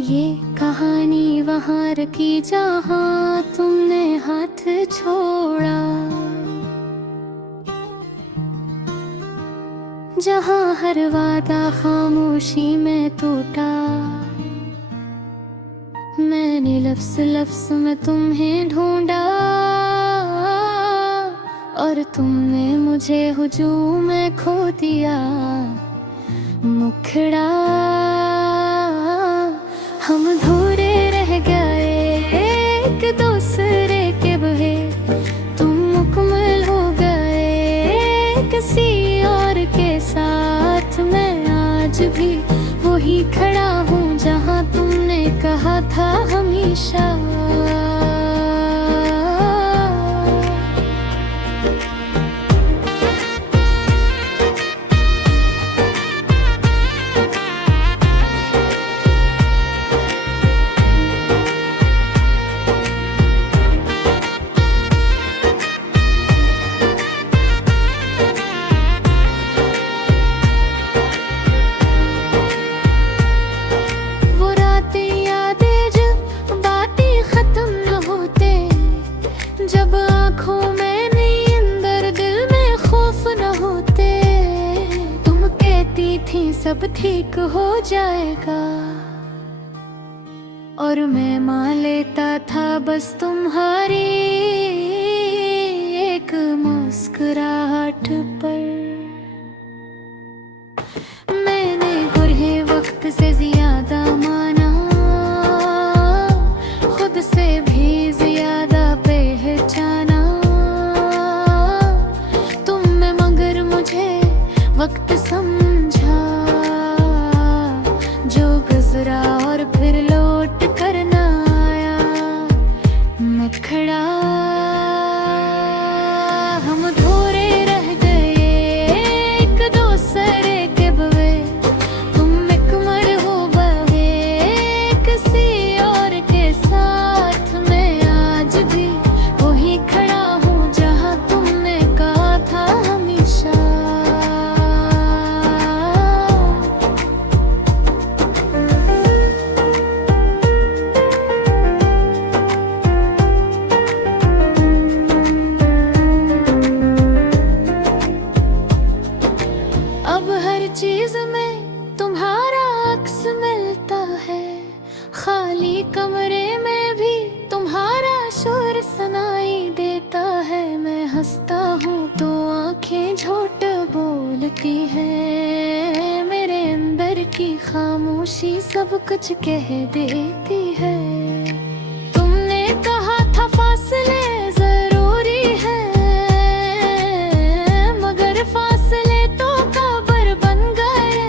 ये कहानी वहाँ रखी जहाँ तुमने हाथ छोड़ा, जहाँ हर वादा खामोशी में टूटा। मैंने लफ्ज़ लफ्ज़ में तुम्हें ढूंढा और तुमने मुझे हुजूम में खो दिया। मुखड़ा हम अधूरे रह गए एक दूसरे के बहे, तुम मुकम्मल हो गए किसी और के साथ। मैं आज भी वही खड़ा हूँ जहाँ तुमने कहा था हमेशा। जब आँखों में नींदर दिल में खौफ न होते, तुम कहती थी सब ठीक हो जाएगा और मैं मान लेता था बस तुम्हारी एक मुस्कुराहट पर। मैंने गुरहे वक्त से ज्यादा माना, खुद से भी ज्यादा पहचाना तुम में, मगर मुझे वक्त समझा जो गुजरा और फिर लौट कर न आया। मैं खड़ा हम अधूरे रह गए एक दूसरे के बवे, तुम मुकम्मल हो गए किसी और के साथ। मैं आज भी वही खड़ा हूँ जहाँ तुमने कहा था हमेशा। अब हर चीज में तुम्हारा अक्स मिलता है, खाली कमरे में भी तुम्हारा शोर सुनाई देता है। मैं हंसता हूँ तो आंखें झूठ बोलती है, मेरे अंदर की खामोशी सब कुछ कह देती है। तुमने कहा था फासले जरूरी है, मगर फासले तो कब्र बन गए,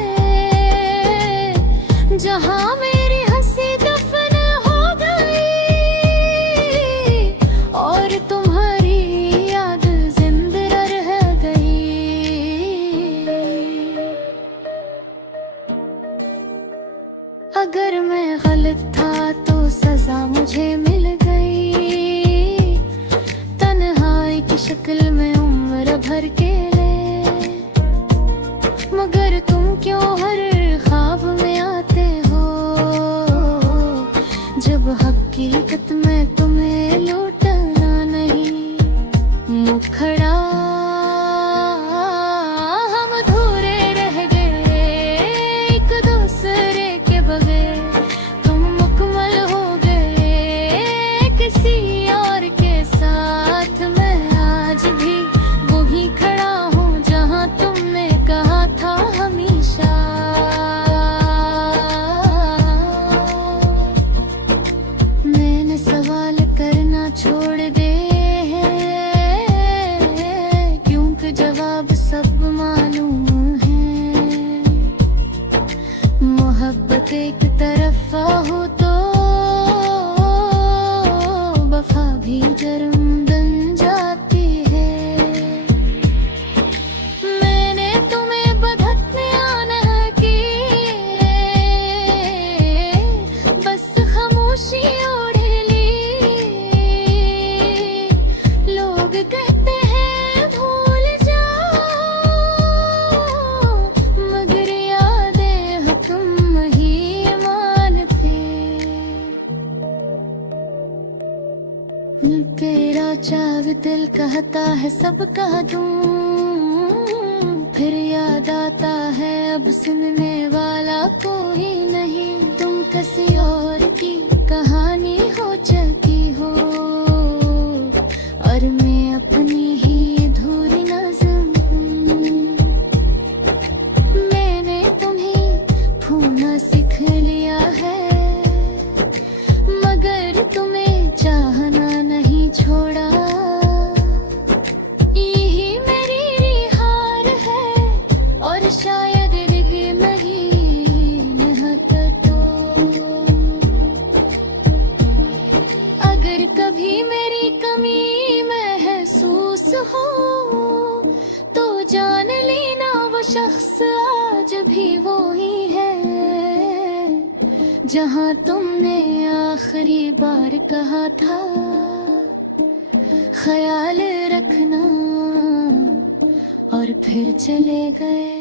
जहाँ मेरी हंसी दफन हो गई और तुम्हारी याद जिंदा रह गई। अगर मैं गलत था तो सजा मुझे मिल गई, तन्हाई की शक्ल में उम्र भर के लिए। मगर तुम क्यों हर ख्वाब में आते हो, जब हकीकत में तुम्हें लौटना नहीं। मुखड़ा हम अधूरे रह गए एक दूसरे के बगैर, तुम मुकम्मल हो गए किसी और के साथ। मैं आज भी वही खड़ा हूँ जहाँ तुमने कहा था हमेशा। मैंने सवाल करना छोड़ दे, कहता है सब कह दूं, फिर याद आता है अब सुनने वाला कोई नहीं। तुम किसी और की कहानी हो चुकी हो और मैं अपनी ही अधूरी नज़म। मैंने तुम्हें भूलना सीख लिया है, मगर तुम्हें चाहना नहीं छोड़ा। यही मेरी हार है और शायद रिग नहीं निहत तो। अगर कभी मेरी कमी महसूस हो तो जान लेना वो शख्स आज भी वो ही है जहां तुमने आखिरी बार कहा था ख्याल रखना, और फिर चले गए।